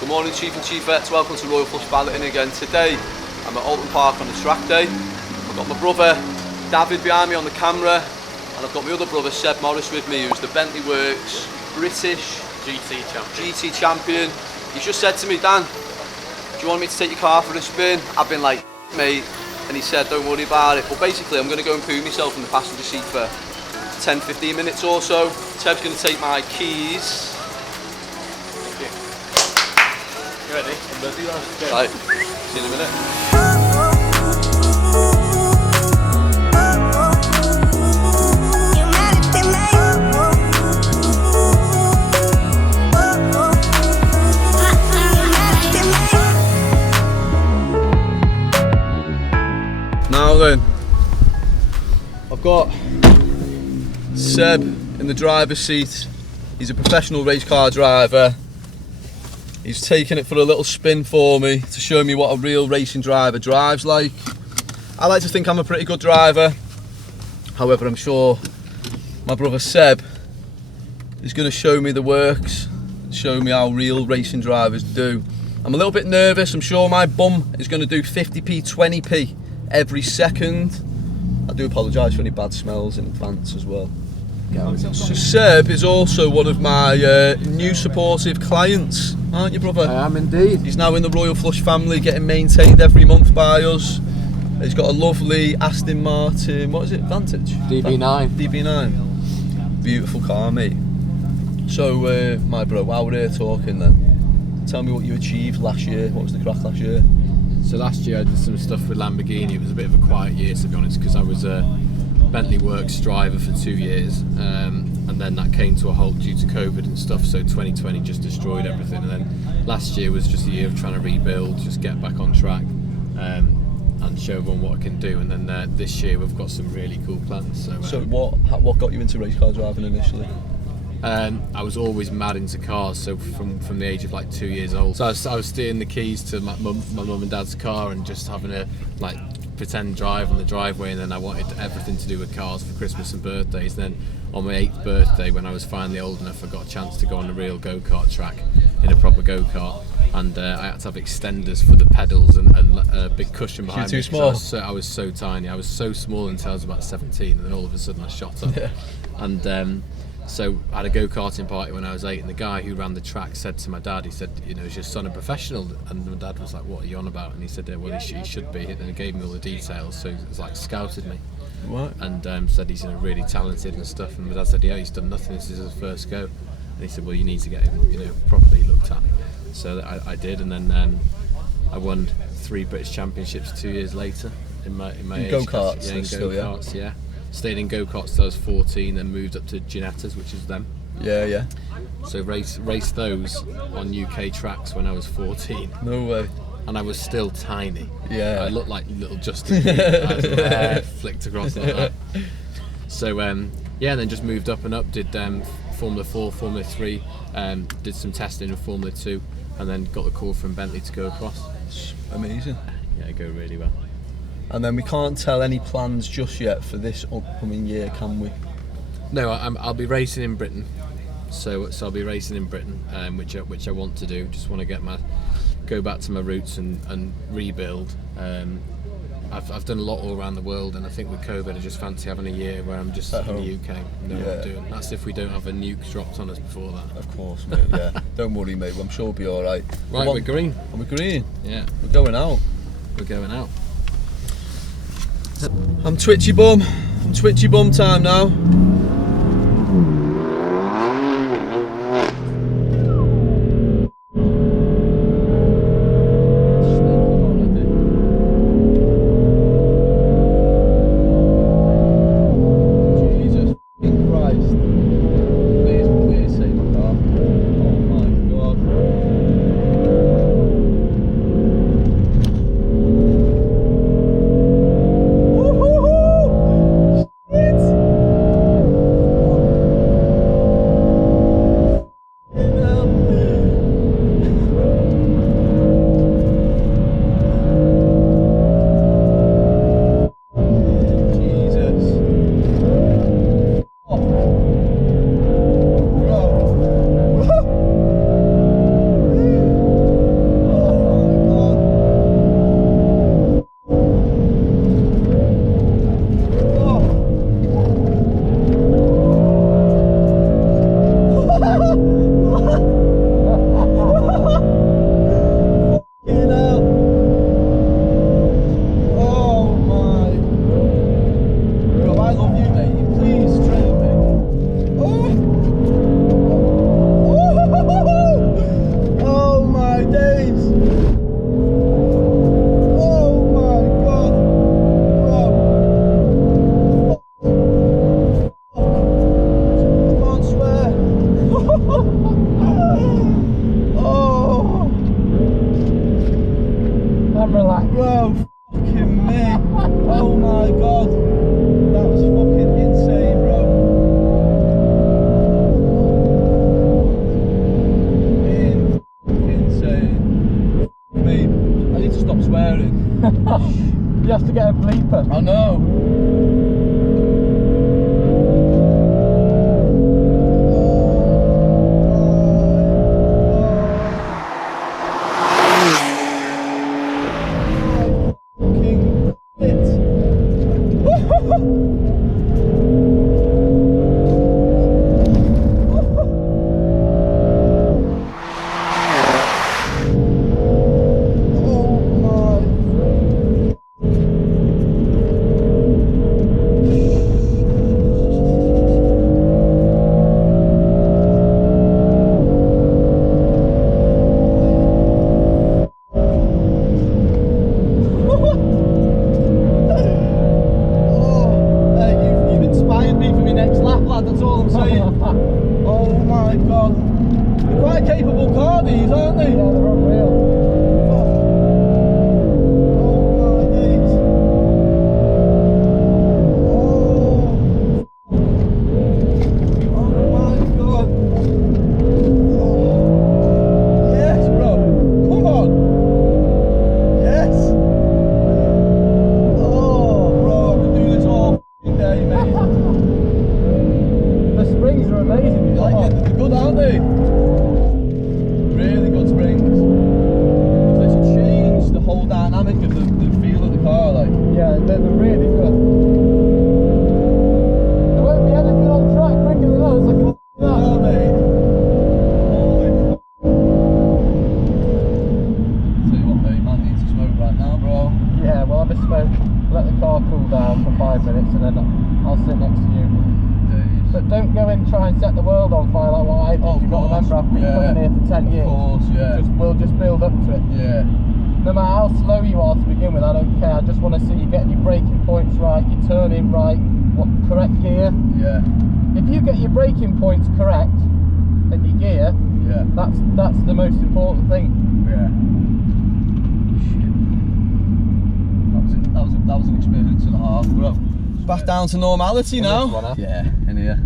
Good morning, Chiefs and Chiefettes. Welcome to Royal Flush Valeting again. Today I'm at Oulton Park on the track day. I've got my brother Dafydd behind me on the camera, and I've got my other brother Seb Morris with me, who's the Bentley Works British GT champion. He's just said to me, Dan, do you want me to take your car for a spin? I've been like, mate, and he said, don't worry about it. But basically, I'm going to go and poo myself in the passenger seat for 10-15 minutes or so. Seb's going to take my keys. You ready? I'm ready, lad. Right, see you in a minute. Now then, I've got Seb in the driver's seat. He's a professional race car driver. He's taken it for a little spin for me to show me what a real racing driver drives like. I like to think I'm a pretty good driver. However, I'm sure my brother Seb is going to show me the works, show me how real racing drivers do. I'm a little bit nervous. I'm sure my bum is going to do 50p, 20p every second. I do apologise for any bad smells in advance as well. So Seb is also one of my new supportive clients, aren't you, brother? I am indeed. He's now in the Royal Flush family, getting maintained every month by us. He's got a lovely Aston Martin, what is it, Vantage? DB9. DB9. Beautiful car, mate. So, my bro, while we're here talking then, tell me what you achieved last year. What was the crack last year? So last year I did some stuff with Lamborghini. It was a bit of a quiet year, to be honest, because I was a Bentley Works driver for 2 years, and then that came to a halt due to COVID and stuff, so 2020 just destroyed everything. And then last year was just a year of trying to rebuild, just get back on track, and show everyone what I can do. And then this year we've got some really cool plans. So what got you into race car driving initially? I was always mad into cars, so from the age of like 2 years old. So I was steering the keys to my mum and dad's car and just having a like pretend drive on the driveway, and then I wanted everything to do with cars for Christmas and birthdays. Then on my 8th birthday, when I was finally old enough, I got a chance to go on a real go-kart track in a proper go-kart, and I had to have extenders for the pedals and a big cushion behind me. Too small? I was so tiny. I was so small until I was about 17, and then all of a sudden I shot up. Yeah. And so I had a go-karting party when I was 8, and the guy who ran the track said to my dad, he said, you know, is your son a professional? And my dad was like, what are you on about? And he said, well, he should be. And he gave me all the details, so he was like scouted me. What? And said he's really talented and stuff. And my dad said, yeah, he's done nothing, this is his first go. And he said, well, you need to get him, you know, properly looked at. So I did, and then I won 3 British Championships 2 years later in my age go-karts. Yeah, in go-karts, yeah. Stayed in go-karts till I was 14, then moved up to Ginettas, which is them. Yeah. So raced those on UK tracks when I was 14. No way. And I was still tiny. Yeah. I looked like little Justin Bieber. I was hair flicked across like that. So yeah, and then just moved up and up, did Formula 4, Formula 3, did some testing in Formula 2, and then got the call from Bentley to go across. Amazing. Yeah, it go really well. And then we can't tell any plans just yet for this upcoming year, can we? No, I'll be racing in Britain. So I'll be racing in Britain, which I want to do. Just want to go back to my roots and rebuild. I've done a lot all around the world, and I think with COVID I just fancy having a year where I'm just in the UK. Know what I'm doing. That's if we don't have a nuke dropped on us before that. Of course, mate. Yeah. Don't worry, mate. I'm sure we'll be all right. Right, we're green. We're green. Yeah, we're going out. We're going out. I'm twitchy bum. I'm twitchy bum time now. Jesus Christ. Please save my car. Oh my God. Woohoo! Shit! Oh my god, that was fucking insane, bro. Insane. Mate, I need to stop swearing. You have to get a bleeper. I know. Braking points correct and your gear, that's the most important thing. Yeah. Shit. That was an experience and a half, bro. Back down to normality now. Yeah, in here.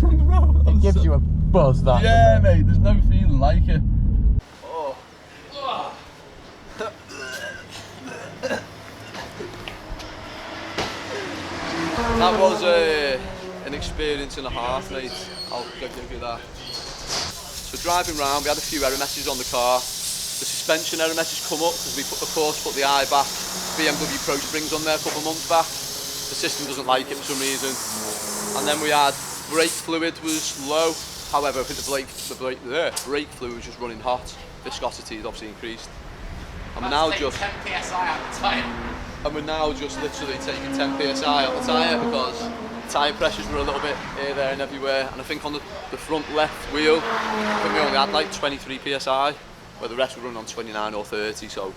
Bro, it gives you a buzz, that. Yeah, mate. There's no feeling like it. Oh. That was an experience and a half, mate. I'll give you that. So driving round, we had a few error messages on the car. The suspension error message come up because we put the eye back. BMW Pro Springs on there a couple of months back. The system doesn't like it for some reason. And then we had brake fluid was low. However, I think the brake fluid was just running hot. Viscosity has obviously increased. And we're now just 10 psi out the tyre. And we're now just literally taking 10 psi out the tyre because tyre pressures were a little bit here, there and everywhere, and I think on the front left wheel I think we only had like 23 psi, where the rest were running on 29 or 30, so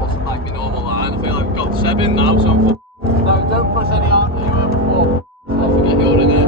doesn't like my normal line. I feel like I've got Seb in now, so I'm no, don't push any out that you were before. I'll forget you're in here.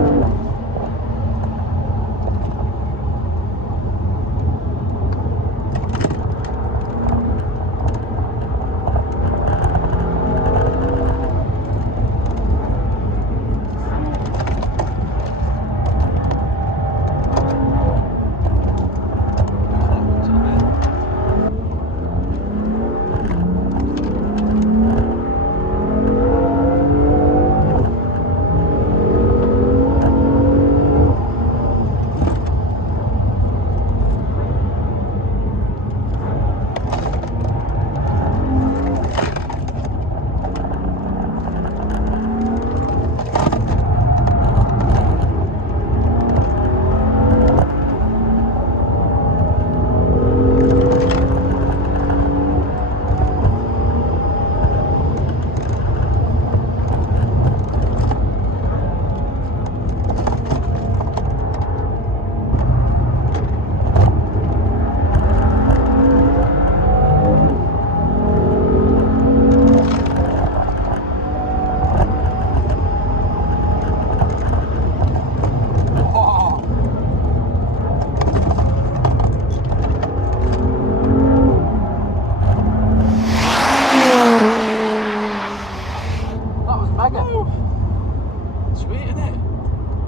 Sweet, isn't it?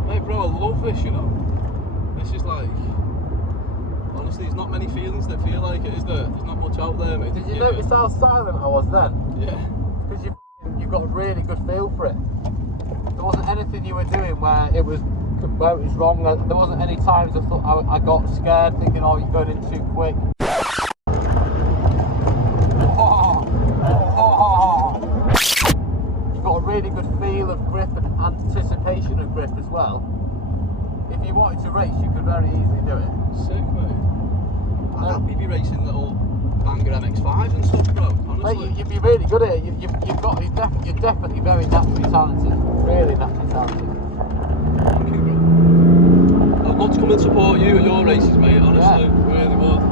Mate, bro, I love this, you know. This is like, honestly, there's not many feelings that feel like it, is there? There's not much out there, mate. Did you notice how silent I was then? Yeah. Because you got a really good feel for it. There wasn't anything you were doing where it was wrong. There wasn't any times I thought I got scared, thinking, oh, you're going in too quick. You've got a really good feel of grip and anticipation of grip as well. If you wanted to race, you could very easily do it. Sick, mate. I'd happy be racing little banger MX-5s and stuff, bro, honestly. Mate, you'd be really good at it. You're definitely very naturally talented. Really naturally talented. Thank you, bro. I'd love to come and support you at your races, mate, honestly. Yeah. Really would.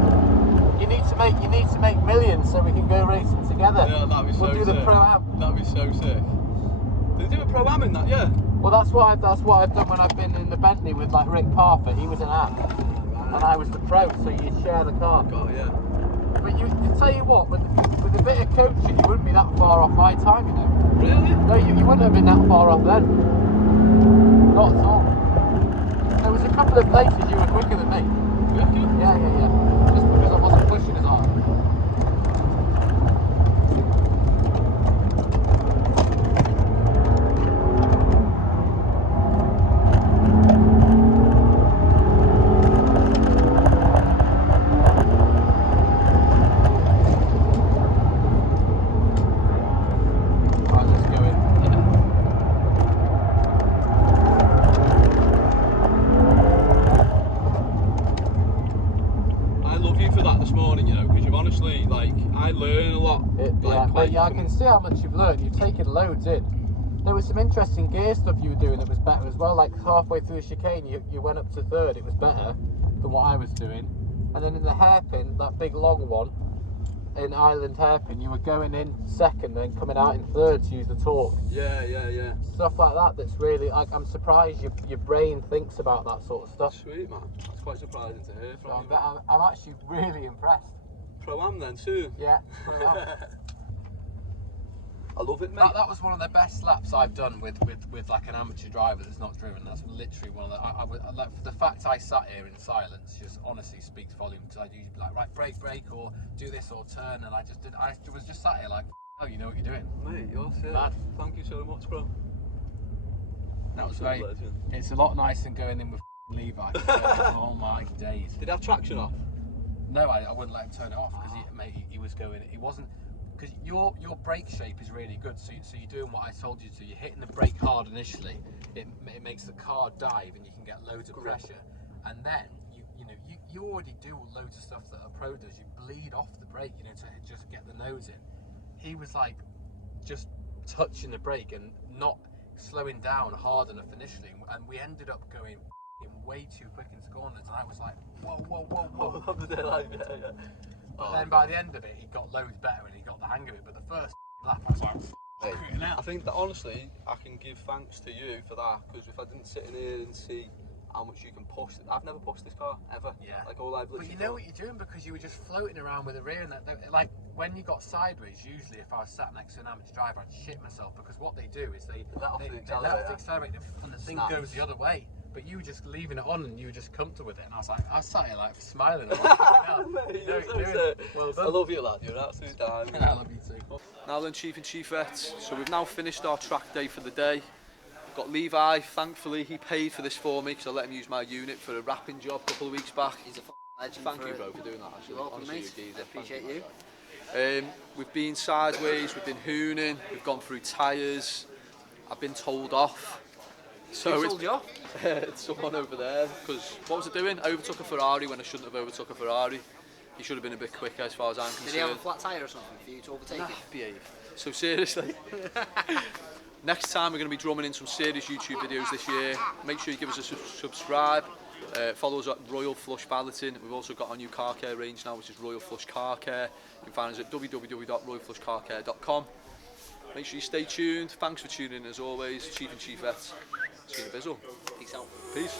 You need to make millions so we can go racing together. Yeah, that'd be so We'll do sick. the Pro-Am. That'd be so sick. They do a Pro-Am in that, yeah? Well, that's what I've done when I've been in the Bentley with like Rick Parker. He was an app, and I was the pro, so you share the car. God, yeah. But to tell you what, with a bit of coaching, you wouldn't be that far off my time, you know. Really? No, you wouldn't have been that far off then. Not at all. There was a couple of places you were quicker than me. Really? Yeah. Just because I wasn't pushing as hard. Yeah, I can see how much you've learned. You've taken loads in. There was some interesting gear stuff you were doing that was better as well. Like halfway through a chicane, you went up to third. It was better than what I was doing. And then in the hairpin, that big long one, in Island hairpin, you were going in second, then coming out in third to use the torque. Yeah. Stuff like that. That's really. I'm surprised your brain thinks about that sort of stuff. Sweet, man. That's quite surprising to hear from you. I'm actually really impressed. Pro-Am then too. Yeah. Pro-Am. I love it, mate. That was one of the best laps I've done with like an amateur driver that's not driven. That's literally one of the. Like, the fact I sat here in silence just honestly speaks volumes. Because I'd usually be like, right, brake, or do this or turn, and I was just sat here like, oh, you know what you're doing, mate. You're sick. Mad. Thank you so much, bro. That was great. It's a lot nicer than going in with Levi. Oh my days. Did it have traction off? No, I wouldn't let him turn it off because he was going. He wasn't. Because your brake shape is really good, so you're doing what I told you to. You're hitting the brake hard initially. It makes the car dive, and you can get loads of pressure. And then you already do loads of stuff that a pro does. You bleed off the brake, to just get the nose in. He was like just touching the brake and not slowing down hard enough initially, and we ended up going way too quick into corners. And I was like, whoa. Yeah. But then by the end of it, he got loads better and he got the hang of it. But the first lap, I was like, I think that honestly, I can give thanks to you for that, because if I didn't sit in here and see how much you can push, I've never pushed this car ever. Yeah. Like all I've. But you know what you're doing, because you were just floating around with the rear, and that like when you got sideways. Usually, if I was sat next to an amateur driver, I'd shit myself, because what they do is they let off the accelerator and the thing goes the other way. But you were just leaving it on and you were just comfortable with it, and I was sat here like smiling. Like, Mate, well done. I love you, lad. You're an absolute dime. I love you too. Now then, Chief and Chiefettes. So we've now finished our track day for the day. We've got Levi. Thankfully, he paid for this for me because I let him use my unit for a wrapping job a couple of weeks back. He's a legend. Thank you, bro, for doing that. Actually, You're welcome, honestly, mate. I appreciate you. We've been sideways. We've been hooning. We've gone through tyres. I've been told off. So Who told you off? It's someone over there, because what was I doing? I overtook a Ferrari when I shouldn't have overtook a Ferrari. He should have been a bit quicker as far as I'm concerned. Did he have a flat tyre or something for you to overtake him? Behave. So seriously, next time we're going to be drumming in some serious YouTube videos this year. Make sure you give us a subscribe. Follow us at Royal Flush Valeting. We've also got our new car care range now, which is Royal Flush Car Care. You can find us at www.royalflushcarcare.com. Make sure you stay tuned. Thanks for tuning in as always. Chief and Chiefettes. See you in a bizzle. Peace out. Peace.